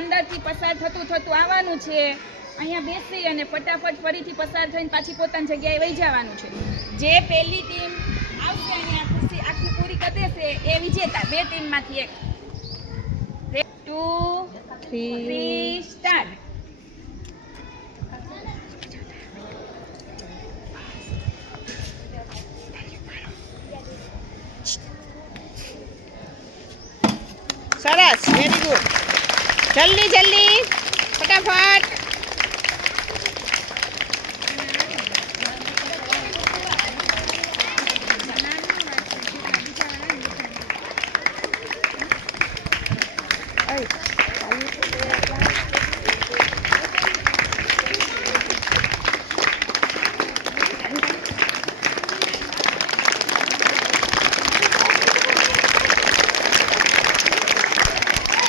અંદરથી પસાર થતું આવવાનું છે, અહીંયા બેસી અને ફટાફટ ફરીથી પસાર થઈને પાછી પોતાની જગ્યાએ વહી જવાનું છે. જે પહેલી ટીમ આવશે અહીંયા ખુરશી આખી પૂરી કરી દેશે એ વિજેતા. 2 ટીમમાંથી એક. 2 3 સ્ટાર્ટ. સરસ, વેરી ગુડ. જલ્દી જલ્દી ફટાફટ.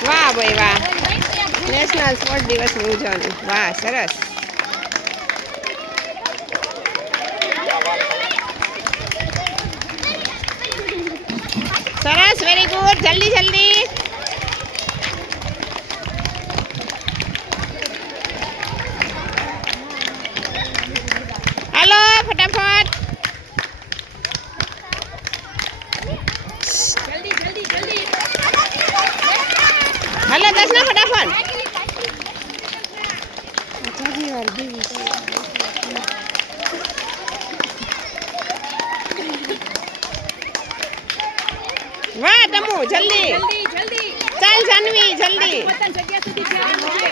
વાહ ભાઈ વાહ, નેશનલ સ્પોર્ટ દિવસની ઉજવણી. વાહ, સરસ. સરસ, વેરી ગુડ. જલ્દી જલ્દી. હાલો ફટાફટ. હાલો દસના ફટાફટ. વાહ તમુ, જલ્દી ચાલ જાનવી, જલ્દી. જગ્યા સુધી જવાનું છે.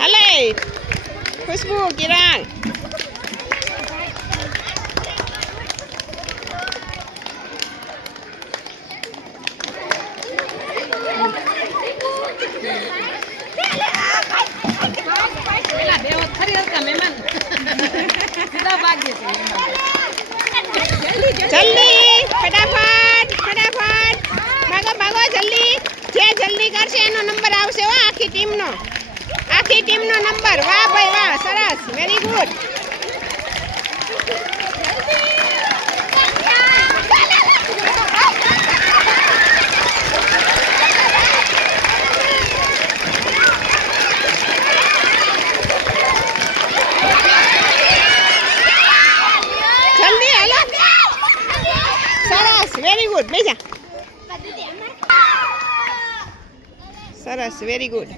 હાલે ખુશ્બુ, કિરણ. જલ્દી ફટાફટ ફટાફટ. ભાગો ભાગો જલ્દી. જે જલ્દી કરશે એનો નંબર આવશે. હો, આખી ટીમનો નંબર. વાહ ભાઈ વાહ, સરસ, વેરી ગુડ. જલ્દી હાલો. સરસ, વેરી ગુડ. બેજા. સરસ, વેરી ગુડ.